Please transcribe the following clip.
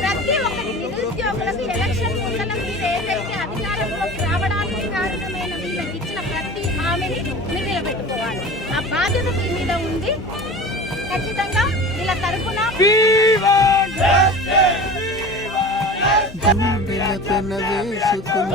ప్రతి ఒక్కరి నిరుద్యోగులకు ఎలక్షన్ ముందల మీరు ఏదైతే అధికారంలోకి రావడానికి కారణమైన వీళ్ళకి ఇచ్చిన ప్రతి హామీని మీరు నిలబెట్టుకోవాలి. ఆ బాధ్యత మీ మీద ఉంది. ఖచ్చితంగా వీళ్ళ తరఫున వేసుకున్న